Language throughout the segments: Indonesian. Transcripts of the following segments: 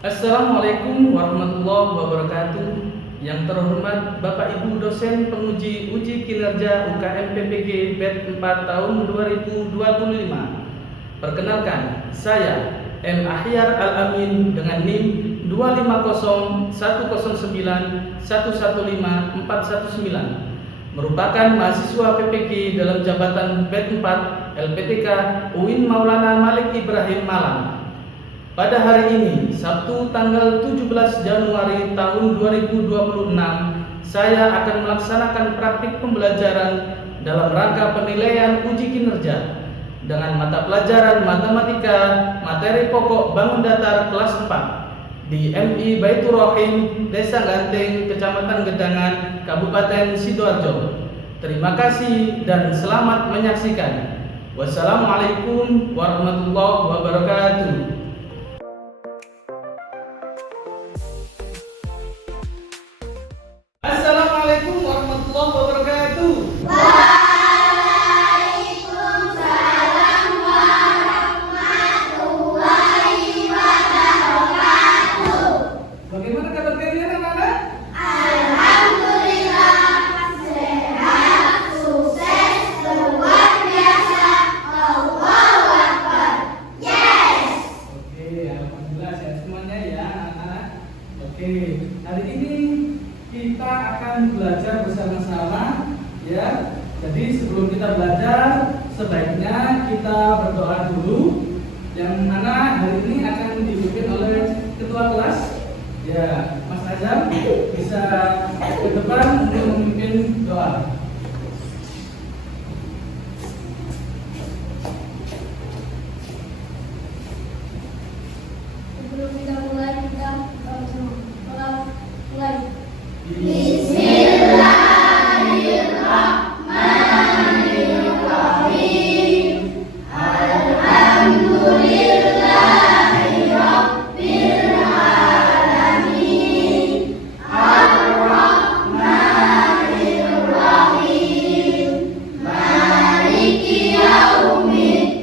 Assalamualaikum warahmatullahi wabarakatuh. Yang terhormat Bapak Ibu dosen penguji uji kinerja UKM PPG BED 4 tahun 2025. Perkenalkan, saya M. Ahyar Al-Amin dengan NIM 250109115 419, merupakan mahasiswa PPG dalam jabatan BED 4 LPTK UIN Maulana Malik Ibrahim Malang. Pada hari ini, Sabtu tanggal 17 Januari tahun 2026, saya akan melaksanakan praktik pembelajaran dalam rangka penilaian uji kinerja dengan mata pelajaran matematika materi pokok bangun datar kelas 4 di MI Baitur Rahim, Desa Ganteng, Kecamatan Gedangan, Kabupaten Sidoarjo. Terima kasih dan selamat menyaksikan. Wassalamualaikum warahmatullahi wabarakatuh. Assalamualaikum warahmatullahi wabarakatuh. Waalaikumsalam warahmatullahi wabarakatuh. Bagaimana kabar kalian anak-anak? Alhamdulillah, sehat, sukses, luar biasa. Allahu Akbar. Yes. Oke, alhamdulillah sehat semuanya ya anak-anak. Oke, hari ini kita akan belajar bersama-sama ya. Jadi sebelum kita belajar, sebaiknya kita berdoa dulu. Yang mana hari ini akan dipimpin oleh ketua kelas ya, Mas Azam. Bisa ke depan untuk memimpin doa. Sebelum kita mulai, kita mulai. Bismillahirrahmanirrahim. Alhamdulillahirabbil alamin. Ar-Rahmanirrahim. Maliki yaumiddin.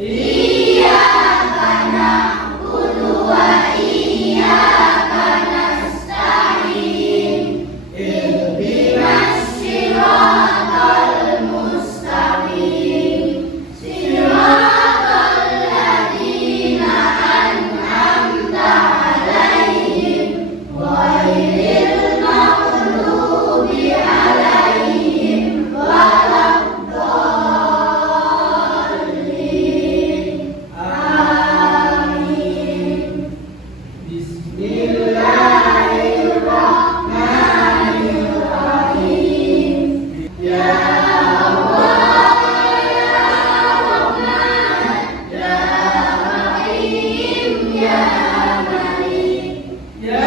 Iyyaka na'budu wa iyyaka nasta'in. Ihdinas siratal mustaqim. Siratal ladzina an'amta 'alaihim ghairil maghdubi 'alaihim waladdallin. Amin. Bismillahirrahmanirrahim. Ya Allah, ya Rahman, ya Rahim, ya Malik, ya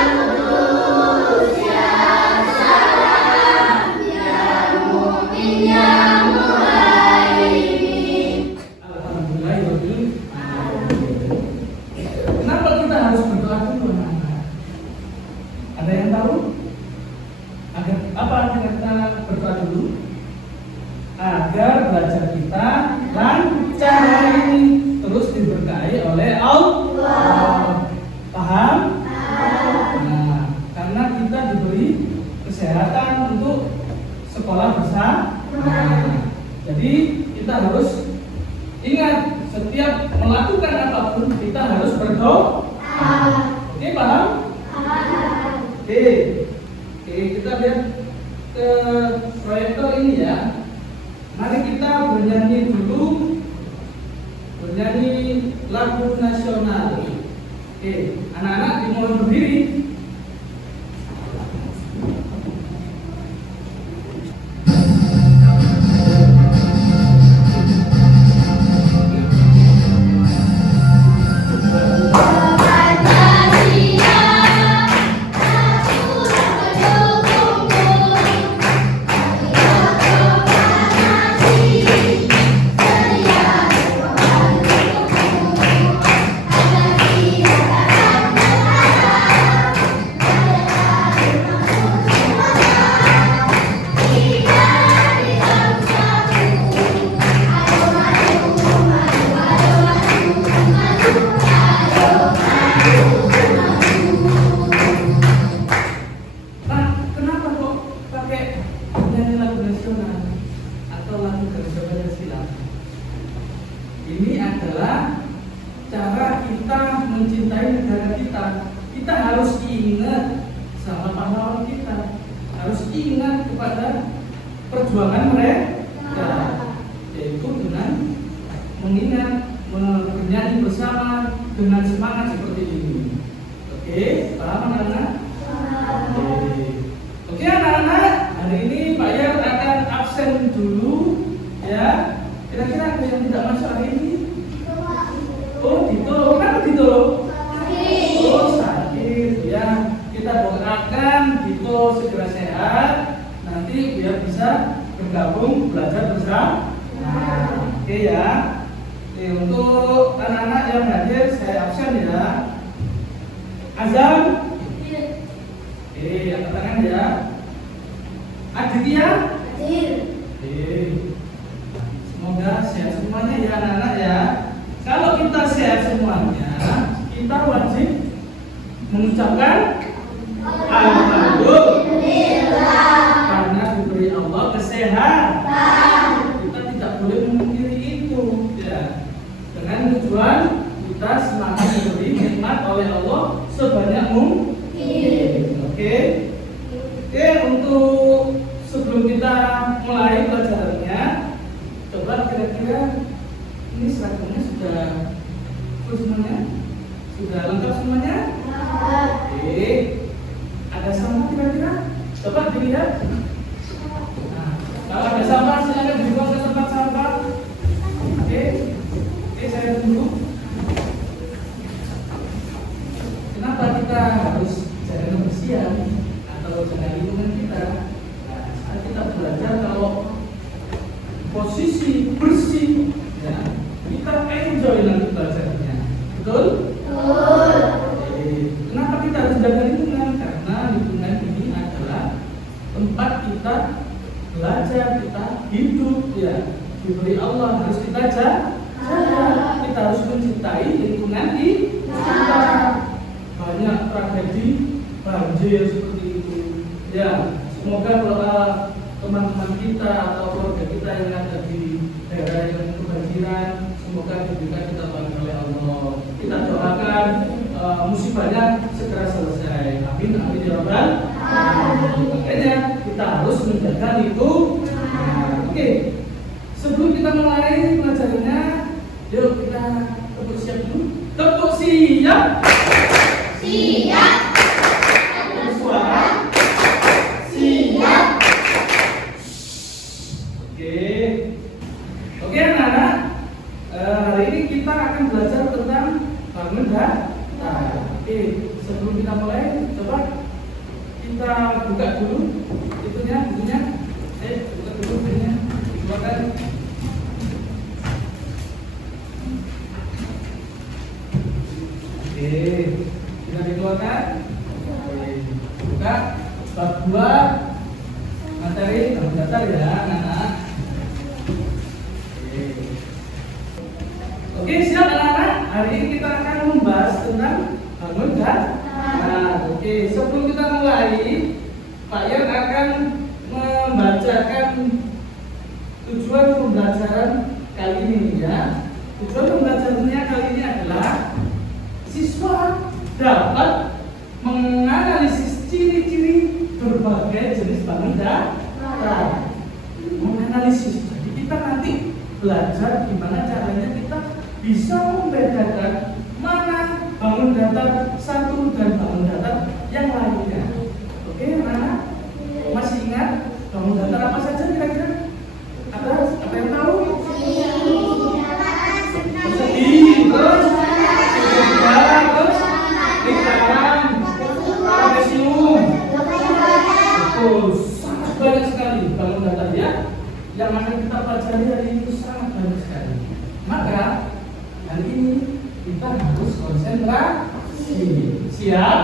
Qudus, ya Salam, ya Mu'min, ya Muhaimin. Alhamdulillah. Kenapa kita harus berdoa dulu anak-anak? Ada yang tahu? Agar apa artinya kita berdoa dulu? Agar belajar kita lancar hari ini, terus diberkahi oleh Allah. Paham? Nah, karena kita diberi kesehatan untuk sekolah bersama. Jadi kita harus ingat, setiap melakukan apapun kita harus berdoa. Oke, paham? Oke, kita lihat ke proyektor ini ya. Mari kita bernyanyi dulu, bernyanyi lagu nasional. Oke, anak-anak dimohon berdiri. Seria kepada perjuangan mereka, yaitu dengan mengingat, bernyanyi bersama dengan semangat seperti ini. Oke, paham anak-anak? Oke anak-anak, hari ini Pak Yar akan absen dulu ya. Kira-kira ada yang tidak masuk hari ini? Oh, Dito, kenapa Dito? Oh, sakit ya. Kita doakan Dito segera sehat, nanti biar bisa bergabung belajar bersama. Oke ya. Oke, untuk anak-anak yang hadir saya absen ya. Azam. Angkat tangan ya. Aditya. Semoga sehat semuanya ya anak-anak ya. Kalau kita sehat semuanya, kita wajib mengucapkan alhamdulillah karena diberi Allah kesehatan. Kita tidak boleh memungkiri itu ya. Dengan tujuan kita semakin diberi nikmat oleh Allah sebanyak mungkin. Oke, untuk sebelum kita mulai pelajarannya, coba kira-kira ini seragamnya sudah full semuanya? Sudah lengkap semuanya? Oke, ada sampah kira-kira? Coba dilihat. Nah, kalau ada sampah silakan dibuang ke tempat sampah. Oke, saya tunggu. Kenapa kita harus jaga kebersihan atau jaga lingkungan kita? Nah, saat kita belajar kalau posisi bersih, ya, kita enjoy nanti belajarnya. Betul? Kenapa kita harus jaga lingkungan? Karena lingkungan ini adalah tempat kita belajar, kita hidup, ya. Diberi Allah harus kita jaga. Kita harus mencintai lingkungan kita. Banyak tragedi banjir seperti itu. Ya, semoga teman-teman kita atau keluarga kita yang ada di daerah yang kebanjiran, semoga diberikan ketabahan oleh Allah. Kita doakan musibahnya segera selesai. Amin, amin ya rabbal alamin. Makanya kita harus menjaga itu. Oke, sebelum kita mulai pelajarannya, yuk kita tepuk siap dulu. Tepuk siap. Siap. Bersuara. Siap. Oke anak-anak, hari ini kita akan belajar tentang bangun datar. Oke, sebelum kita mulai, coba kita buka dulu bukunya. Buka dulu bukunya. Silakan. Oke, kita dikeluarkan. Buka bab 2 materi bangun datar ya anak-anak. Oke, siap anak-anak. Hari ini kita akan membahas tentang bangun datar. Oke, sebelum kita mulai, Pak Yan akan membacakan tujuan pembelajaran kali ini ya. Tujuan pembelajarannya kali ini adalah siswa dapat menganalisis ciri-ciri berbagai jenis bangun datar. Menganalisis. Jadi kita nanti belajar gimana caranya kita bisa membedakan mana bangun datar satu dan bangun datar yang lainnya. Oke, mana? Masih ingat bangun datar apa saja kira-kira? Apa yang tahu? Persegi, terus lingkaran, trapesium. Betul, sangat banyak sekali bangun datar ya. Yang akan kita pelajari hari ini itu sangat banyak sekali. Maka hari ini kita harus konsentrasi. Siap?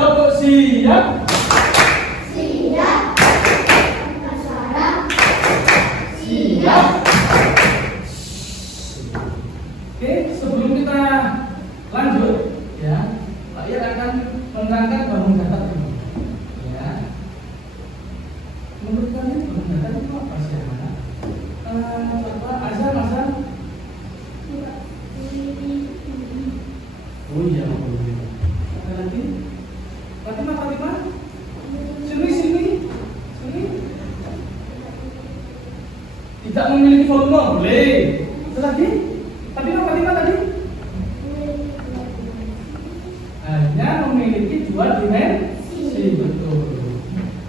Tepuk siap. Siap. Siap. Oke, sebelum kita lanjut ya, Pak Yan akan menerangkan bangun datar ini. Ya. Menurut kalian bangun datar itu apa sih anak? Coba Azam. Oh iya, ada lagi? Fatimah. Sini. Tidak memiliki volume, boleh. Itu lagi? Tadi apa tadi? Hanya memiliki dua dimensi, betul.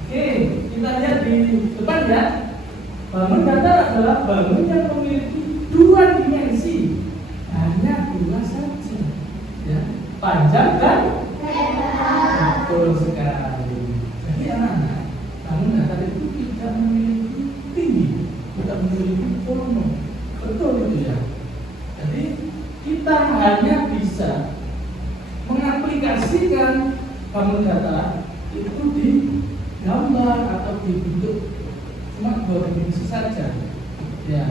Oke, kita lihat di depan ya. Bangun datar adalah bangun yang memiliki dua dimensi, hanya dua saja, ya. Panjang dan betul sekali. Jadi anak-anak, bangun datar itu tidak memiliki tinggi, tidak memiliki volume, betul itu ya. Jadi kita hanya bisa mengaplikasikan bangun datar itu di gambar atau di bentuk cuma dua dimensi saja, ya.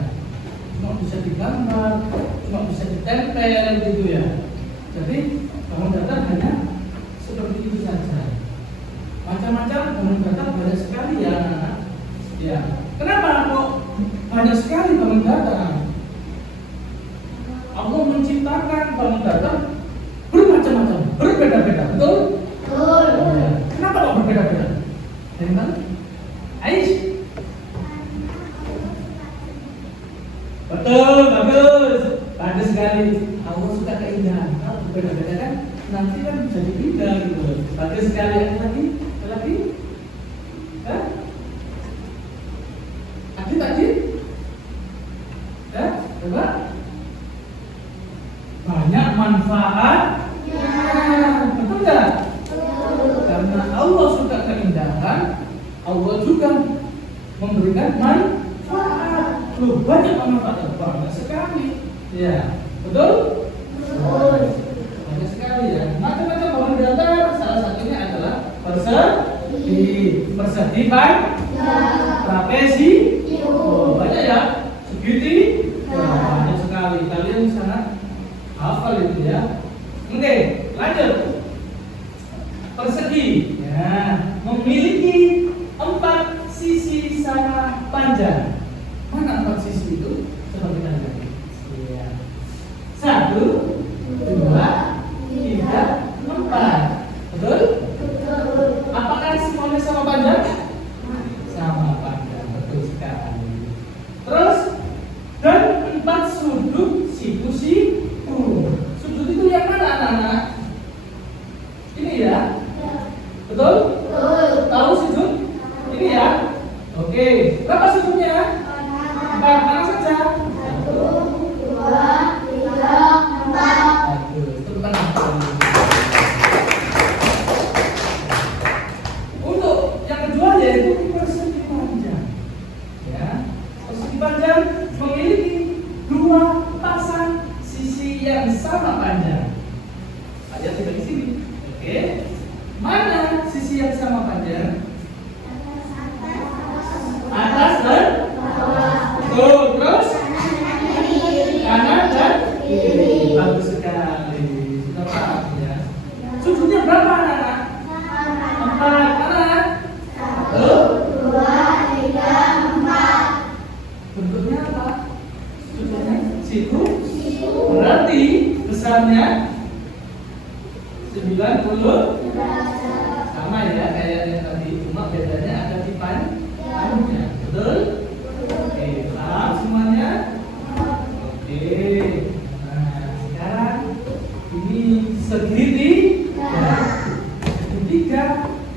Cuma bisa digambar, cuma bisa ditempel gitu ya. Jadi bangun datar hanya seperti itu saja. Macam-macam bangun datar banyak sekali ya anak-anak. Ya. Kenapa kok banyak sekali bangun datar? Allah menciptakan bangun datar bermacam-macam, berbeda-beda, betul? Betul. Ya. Kenapa kok berbeda-beda? Dari mana? Aish. Betul, bagus sekali. Allah suka keindahan. Kalau berbeda-beda kan nanti kan jadi indah gitu. Bagus sekali. Ada lagi? Hah? Tadi? Hah? Coba. Banyak manfaat. Betul nggak? Karena Allah suka keindahan, Allah juga memberikan manfaat. Loh, banyak manfaat, banyak sekali. Ya, betul? Banyak sekali ya. Macam-macam bangun datar, salah satunya adalah persegi, trapesi, banyak ya. Segiti, banyak sekali. Kalian sangat hafal itu ya. Oke, lanjut. Persegi, ya, memiliki 4 sisi sama panjang. Mana 4 sisi itu? Coba kita lihat. Ya. 1, 2, 3, 4. Betul? Apakah semuanya sama panjang? Sama panjang, betul sekali. Terus dan 4 sudut siku-siku. Sudut itu yang mana anak-anak? Ini ya. Betul? Tahu sudut? Ini ya. Oke, berapa sudutnya? 4, mana saja? 1, 2, 3, 4. Tepuk tangan. Untuk yang kedua yaitu persegi panjang. Ya, persegi panjang memiliki 2 pasang sisi yang sama panjang. Ayat tidak di sini. Oke. Mana sisi yang sama panjang? Atas dan betul. Terus kanan dan kiri. Bagus sekali. Sudah paham ya. Sudutnya berapa anak-anak? 4. Mana? 1, 2, 3, 4. Bentuknya apa? Bentuknya siku. Berarti besarnya 90. Sama ya kayak yang tadi, cuma bedanya ada di panjangnya. Betul? Oke, paham semuanya? Oke. Nah, sekarang ini segitiga. Segitiga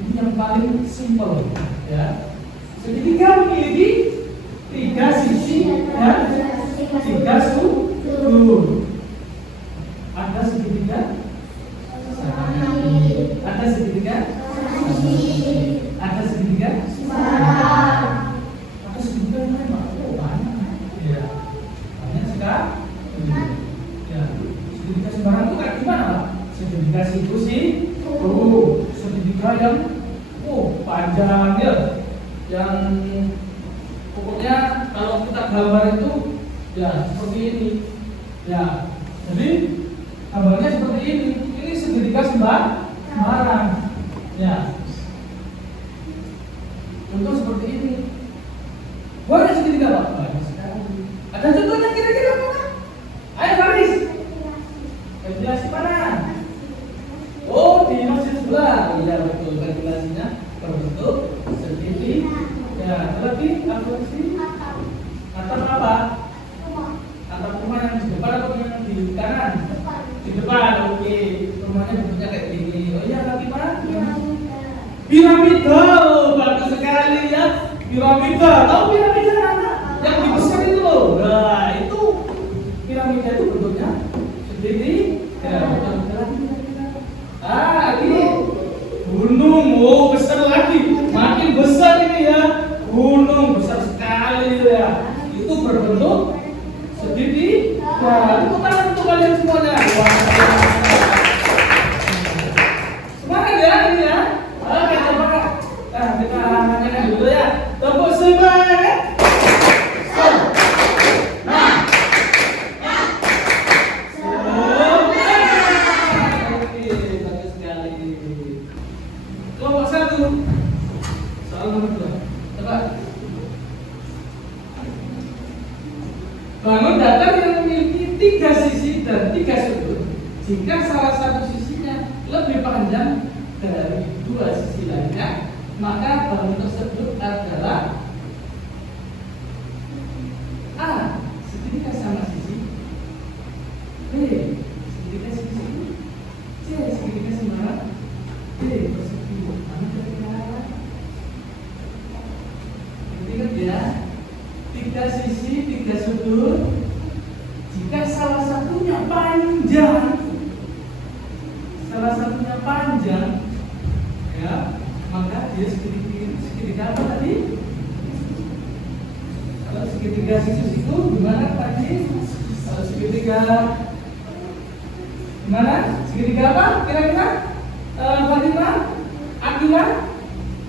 ini yang paling simpel ya. Segitiga memiliki 3 sisi dan 3 sudut. Ada segitiga? Ada segitiga? Ada segitiga? Ada segitiga yang lain, Pak? Oh, banyak. Ya. Banyak sekali. Ya. Segitiga sembarang itu kayak gimana, Pak? Segitiga siku sih. Segitiga yang panjang ya. Yang pokoknya kalau kita gambar itu ya seperti ini. Ya. Jadi gambarnya seperti ini. Ini segitiga sembarang. Ya. Contoh seperti ini. Boleh segitiga Pak? Banyak sekali. Ada contohnya kira-kira apa? Ayo Faris. Ventilasi mana? Oh, di masjid sebelah. Iya betul. Ventilasinya berbentuk segitiga. Ya, lagi apa sih? Atap apa? piramida. Oh, bagus sekali ya. Piramida. Tahu piramida anak? Yang dibesar itu loh. Nah, itu piramida itu bentuknya seperti ya, ini gunung. Oh, besar lagi. Makin besar ini ya. Gunung besar sekali ya. Itu berbentuk segitiga. Tepuk tangan untuk kalian semuanya. Wah. Semangat ya ini ya. Oke, coba. Nah, kita nyanyi dulu ya. Tepuk semangat. Oke, bagus sekali. Kelompok 1. Soal nomor 2. Coba. Bangun datar yang memiliki 3 sisi dan 3 sudut. Jika salah satu sisinya lebih panjang dari 2 sisi lainnya, maka bangun tersebut adalah A. Segitiga sama sisi, B. Segitiga sisi, C. Segitiga sembara, D. Persegi. Mana kira-kira? Ingat ya, 3 sisi, 3 sudut. Jika salah satunya panjang, ya, maka dia segitiga apa tadi? Kalau segitiga sisi itu gimana tadi? Kalau segitiga gimana? Segitiga apa? Kira-kira? Fatima, Akila,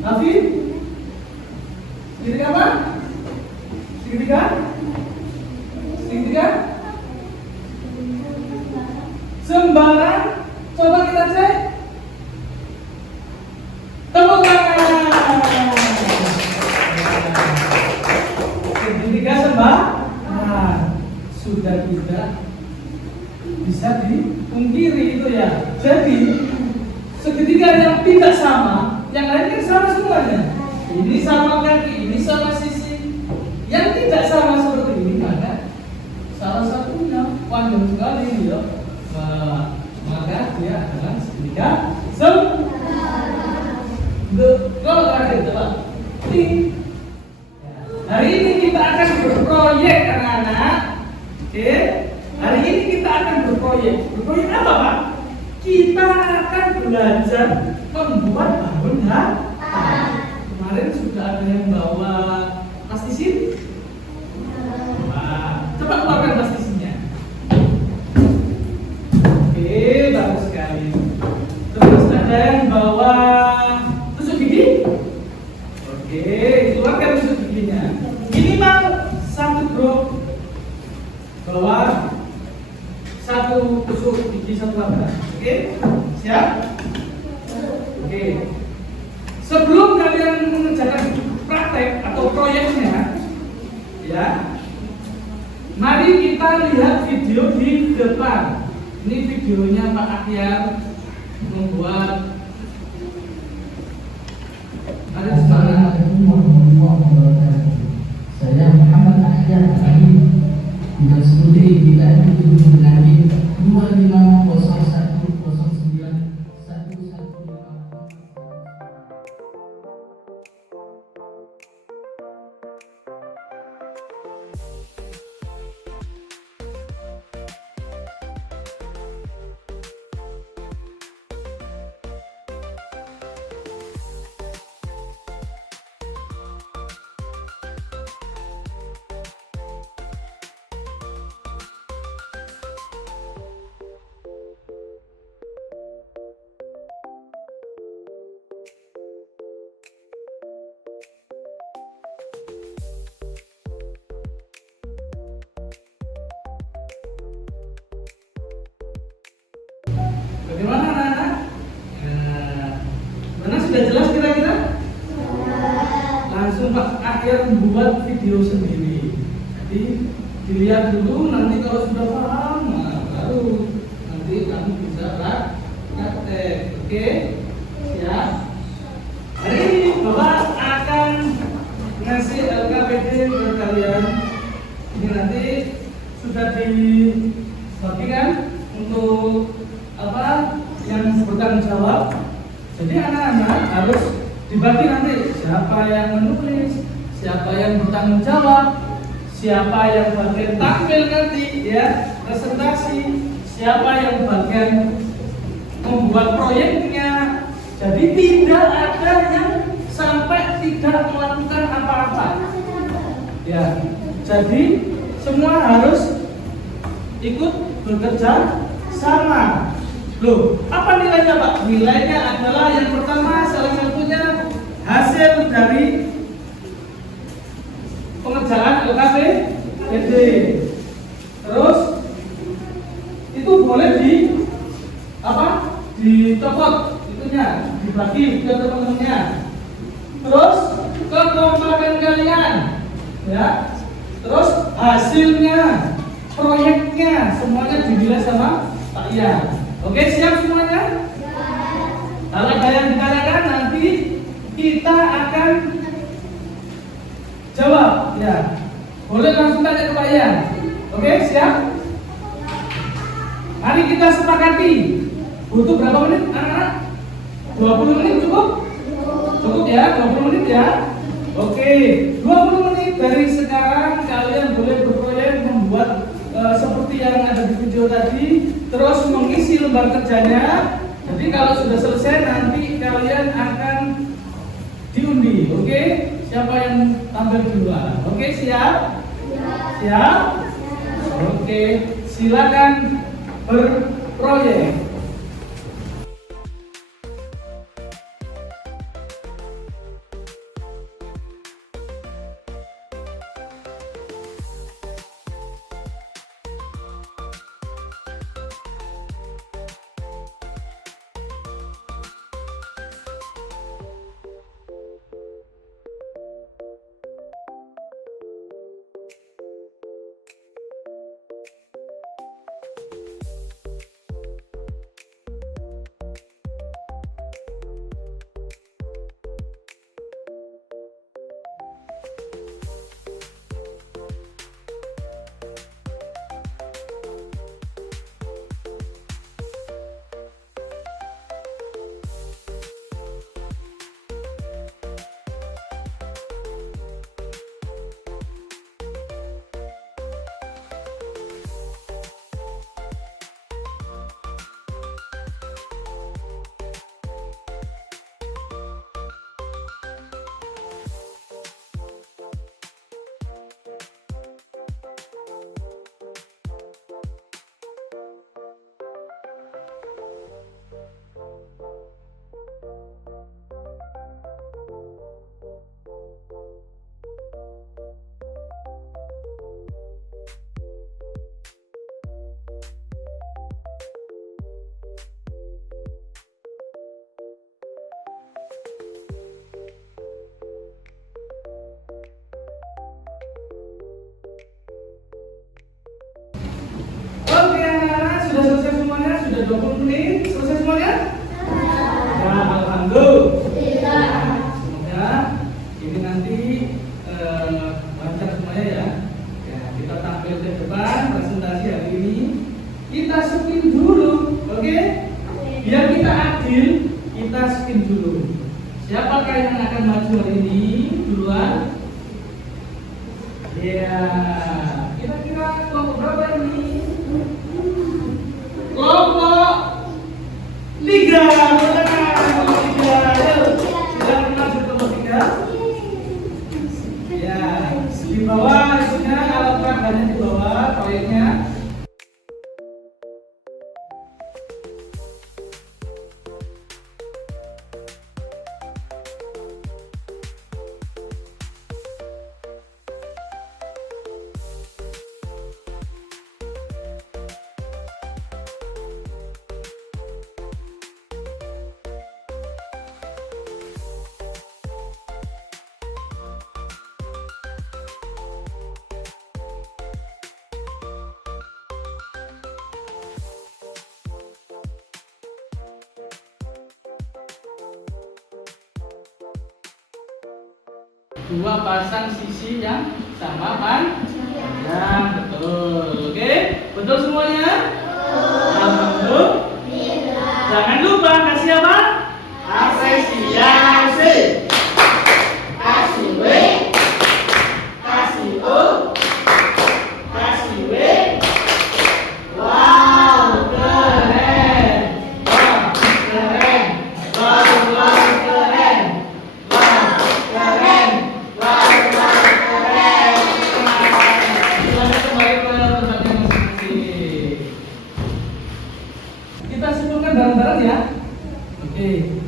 Hafid? Segitiga apa? Segitiga? Sembarang. Coba kita cek. Tepuk tangan. Segitiga sembarang. Sudah tidak bisa dipungkiri itu ya. Jadi segitiga yang tidak sama, yang lain kan sama semuanya. Ini sama kaki, ini sama sisi. Yang tidak sama seperti ini maka salah satunya panjang sekali ya. Maka dia adalah segitiga sembara. Kalau terakhir coba. Hari ini kita akan berproyek anak-anak. Oke. Hari ini kita akan berproyek. Berproyek apa, Pak? Kita akan belajar membuat bangun datar. Kemarin sudah ada yang bawa plastisin. Coba keluarkan plastisinya. Oke, bagus sekali. Terus ada yang bawa tusuk gigi. Oke, keluarkan tusuk giginya. Minimal 1 grup bawa 1 tusuk gigi 1 lembar. Oke, siap? Oke. Sebelum kalian mengerjakan praktek atau proyeknya, ya, mari kita lihat video di depan. Ini videonya Pak Akyar membuat. Assalamualaikum warahmatullahi wabarakatuh. Saya Muhammad Akyar Ali, bidang studi BKM 7 Langit 2501091115. Bagaimana anak-anak? Mana sudah jelas kira-kira? Langsung Pak Akyar membuat video sendiri. Jadi dilihat dulu, nanti kalau sudah paham, nah, baru nanti kamu bisa praktek. Oke? Siap? Hari ini Bapak akan ngasih LKPD ke kalian. Ini nanti sudah dibagikan untuk apa yang bertanggung jawab. Jadi anak-anak harus dibagi nanti siapa yang menulis, siapa yang bertanggung jawab, siapa yang bagian tampil nanti ya presentasi, siapa yang bagian membuat proyeknya. Jadi tidak ada yang sampai tidak melakukan apa-apa ya. Jadi semua harus ikut bekerja sama. Loh, apa nilainya Pak? Nilainya adalah yang pertama salah satunya hasil dari pengerjaan LKPD. Terus itu boleh dicopot itunya, dibagi ke teman-temannya. Terus kekompakan kalian ya. Terus hasilnya, proyeknya semuanya dinilai sama Pak Ian. Oke, siap semuanya? Kalau ada yang ditanyakan nanti kita akan jawab ya. Boleh langsung tanya ke Pak Ian. Oke, siap? Mari kita sepakati. Butuh berapa menit anak-anak? 20 menit cukup? Cukup ya, 20 menit ya. Oke, 20 menit dari sekarang kalian boleh berproyek membuat seperti yang ada di video tadi, terus mengisi lembar kerjanya. Jadi kalau sudah selesai nanti kalian akan diundi. Oke, siapa yang tampil duluan? Oke, siap? Siap? Oke, silakan berproyek. Sudah selesai semuanya? Sudah 20 menit? Selesai semuanya? Ya, alhamdulillah. Semoga ini nanti lancar semuanya ya. Ya, kita tampil ke depan presentasi hari ini. Kita spin dulu, oke? Biar kita adil, kita spin dulu. Siapakah yang akan maju hari ini duluan? Ya, kira-kira kelompok berapa ini? Kelompok 3, kelompok 3. Ayo, sudah masuk kelompok 3. Ya, di bawah isinya alat peraganya di bawah proyeknya. Dua pasang sisi yang sama panjang, betul. Oke, betul semuanya? Alhamdulillah. Jangan lupa kasih apa? Apresiasi.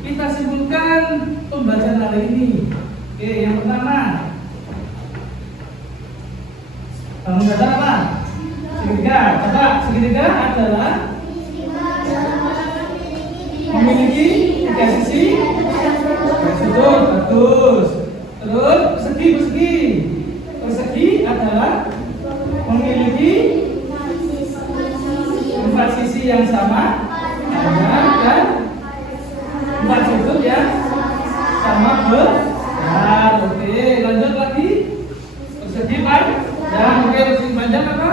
kita simpulkan pembelajaran hari ini. Oke, yang pertama, bangun dasar apa? Segitiga. Coba, segitiga adalah memiliki tiga sisi. Betul, bagus. Terus persegi. Persegi adalah memiliki empat sisi yang sama dan empat sudut yang sama besar. Oke, lanjut lagi. Persegi panjang. Oke, persegi panjang apa?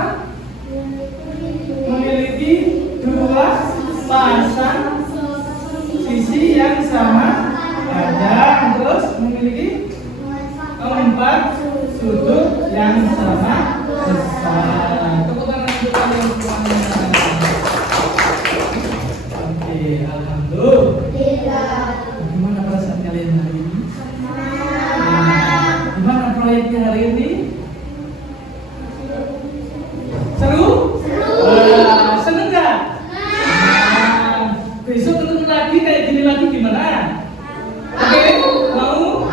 Memiliki dua pasang sisi yang sama panjang, terus memiliki empat sudut yang sama besar. Tepuk tangan untuk kalian semuanya. Oke, alhamdulillah. Gimana perasaan kalian hari ini? Gimana proyeknya hari ini? Seru? Seneng nggak? Besok ketemu lagi kayak gini lagi gimana? Oke, mau?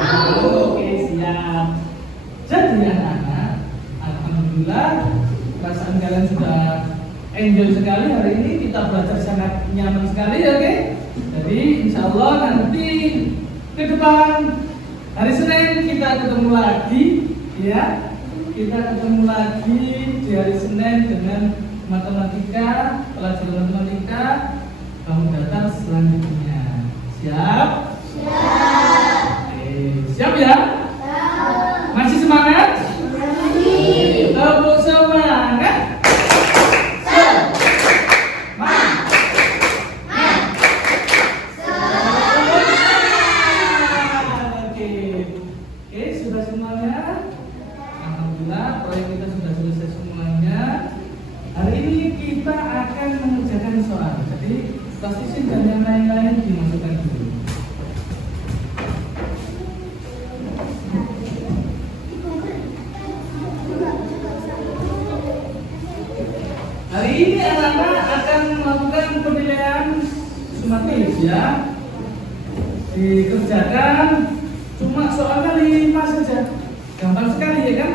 Oke, siap. Jadi anak-anak, alhamdulillah perasaan kalian sudah enjoy sekali hari ini. Kita belajar sangat nyaman sekali, oke? Jadi insya Allah nanti ke depan hari Senin kita ketemu lagi, ya. Kita ketemu lagi di hari Senin dengan matematika, pelajaran matematika bangun datar selanjutnya. Siap? Siap ya? Masih semangat? Tepuk semangat. Oke, sudah semuanya. Alhamdulillah proyek kita sudah selesai semuanya. Hari ini kita akan mengerjakan soal. Jadi plastisin dan yang lain-lain dimasukkan dulu. Hari ini anak-anak akan melakukan penilaian sumatif, ya. Dikerjakan cuma soalnya 5 saja. Gampang sekali, ya kan?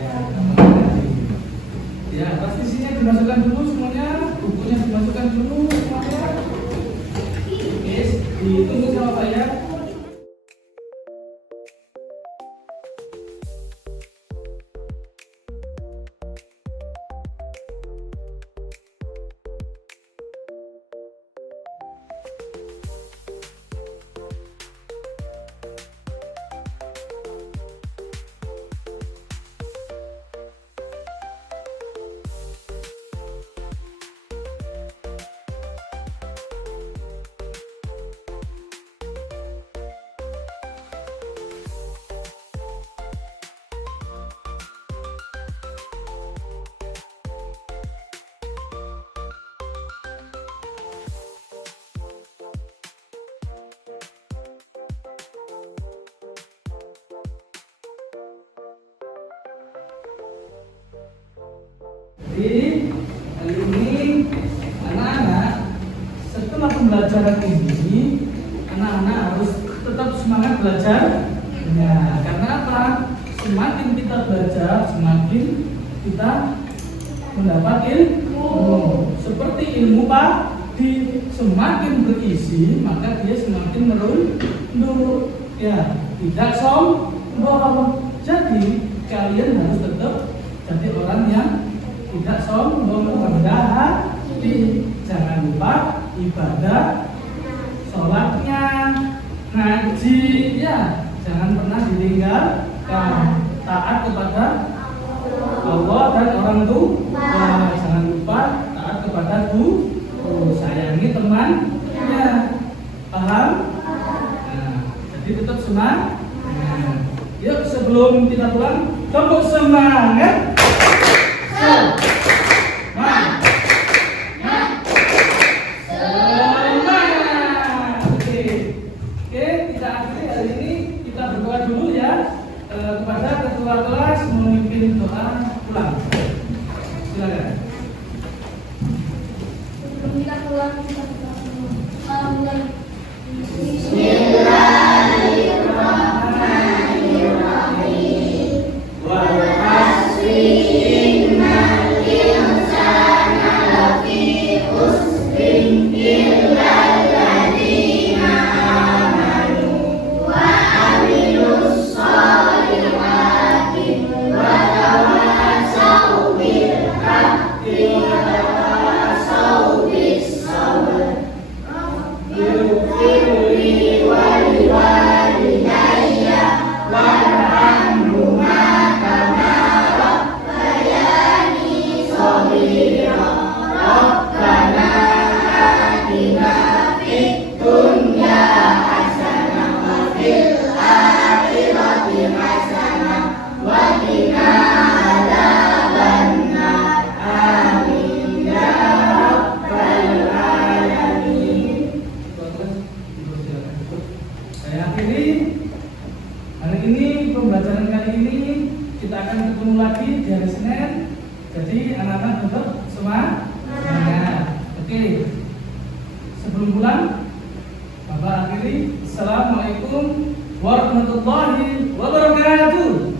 Ya, gampang sekali. Ya, plastisinya dimasukkan dulu semuanya, bukunya dimasukkan dulu semuanya. Oke, ditunggu sama Pak ya. Jadi hari ini anak-anak setelah pembelajaran ini anak-anak harus tetap semangat belajar. Ya, karena apa? Semakin kita belajar, semakin kita mendapat ilmu. Seperti ilmu padi, semakin berisi maka dia semakin merunduk. Ya, tidak sombong. Jadi kalian harus tetap jadi orang yang tidak sombong, rendah hati. Jangan lupa ibadah, sholatnya, ngaji, ya jangan pernah ditinggalkan. Taat kepada Allah dan orang tua. Jangan lupa taat kepada guru. Sayangi temannya. Paham? Nah, jadi tetap semangat. Yuk sebelum kita pulang, tepuk semangat. Kepada ketua kelas memimpin doa pulang. Silakan. Sebelum kita pulang, kita Saya akhiri hari ini, pembelajaran kali ini kita akan ketemu lagi di hari Senin. Jadi anak-anak tetap semangat. Oke. Sebelum pulang, Bapak akhiri. Assalamualaikum warahmatullahi wabarakatuh.